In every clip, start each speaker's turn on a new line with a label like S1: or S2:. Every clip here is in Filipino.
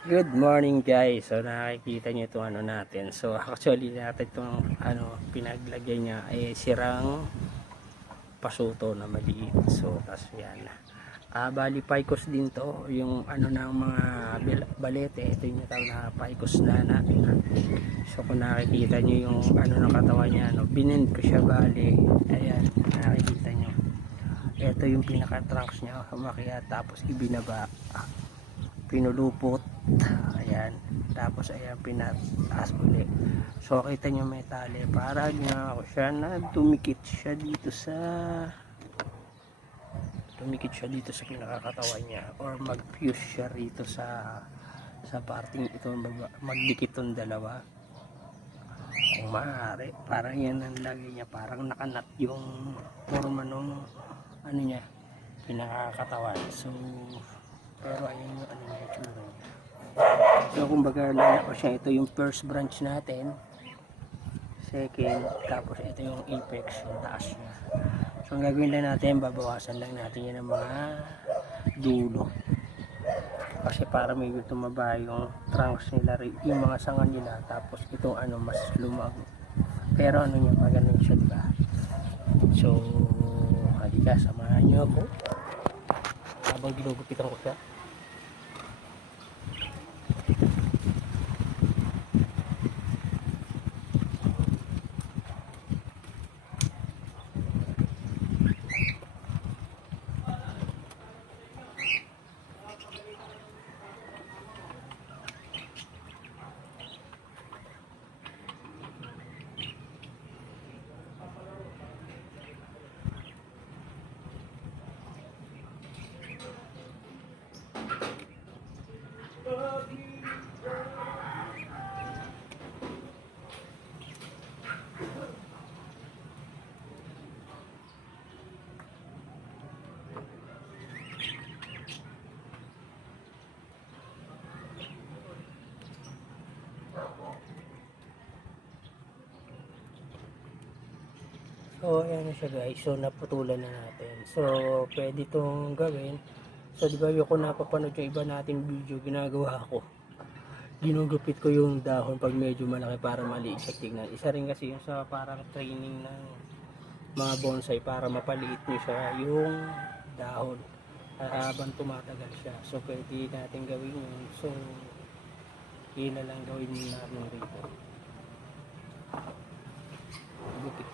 S1: Good morning guys. So nakikita niyo itong ano natin. So actually natin itong ano pinaglagay niya ay sirang pasuto na maliit. So tas yan. Ah bali paikos din to yung ano ng mga balete. Ito yung tawag na paikos na natin. So kung nakikita niyo yung ano ng katawan niya, no, binend ko siya bali. Ayan, nakikita niyo. Ito yung pinaka trunks niya, umakyat tapos ibinaba pinulupot. Ayan. Tapos ayan pinataas uli. So kita nyo may tali. Para ginawa ko siya na dumikit siya dito sa dumikit siya dito sa pinakakatawan niya. Or mag fuse siya rito sa sa parting ito. Magdikit tong dalawa. Kung maaari. Parang yan ang lagi niya. Parang nakanat yung forma nung ano niya pinakakatawan so pero ayun yung ano niya itsura niya. So kumbaga lala ko siya ito yung first branch natin. Second tapos ito yung apex yung taas niya. So ang gagawin lang natin babawasan lang natin yan ng mga dulo. Kasi para medyo tumaba yung trunks nila yung mga sanga nila tapos itong ano mas lumag. Pero ano niya maganda siya diba so halika samahan niyo ako habang ginugupitan ko siya So, ayan na siya guys. So, naputulan na natin. So, pwede itong gawin. So, di ba yung kung napapanood yung iba nating video, ginagawa ko. Ginugupit ko yung dahon pag medyo malaki para maliit sa tingnan. Isa rin kasi yung sa parang training ng mga bonsai para mapaliit nyo siya yung dahon habang tumatagal siya. So, pwede natin gawin yun. So, yun na lang gawin natin rito.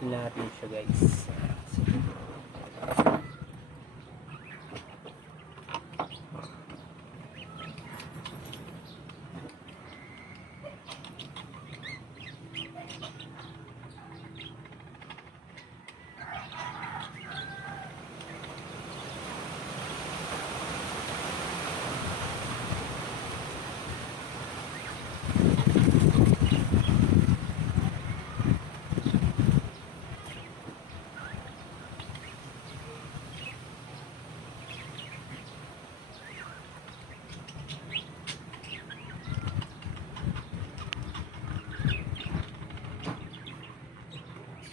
S1: Natin siya guys.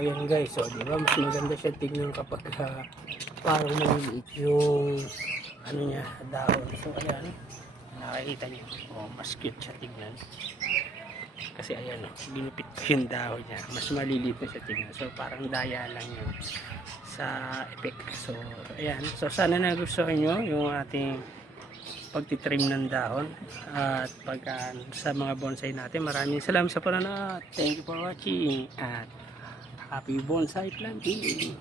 S1: ayan guys, so di ba mas maganda siya tingnan kapag ah, parang maliliit yung ano niya, dahon. So ayan, nakikita niyo, oh, mas cute siya tignan. Kasi ayan, oh, ginupit ko yung dahon niya. Mas maliliit na siya tignan. So parang daya lang yun sa effect. So ayan, so sana nagustuhan nyo yung ating pagtitrim ng dahon at pag ah, sa mga bonsai natin. Maraming salamat sa panonood. Thank you for watching at happy bonsai planting.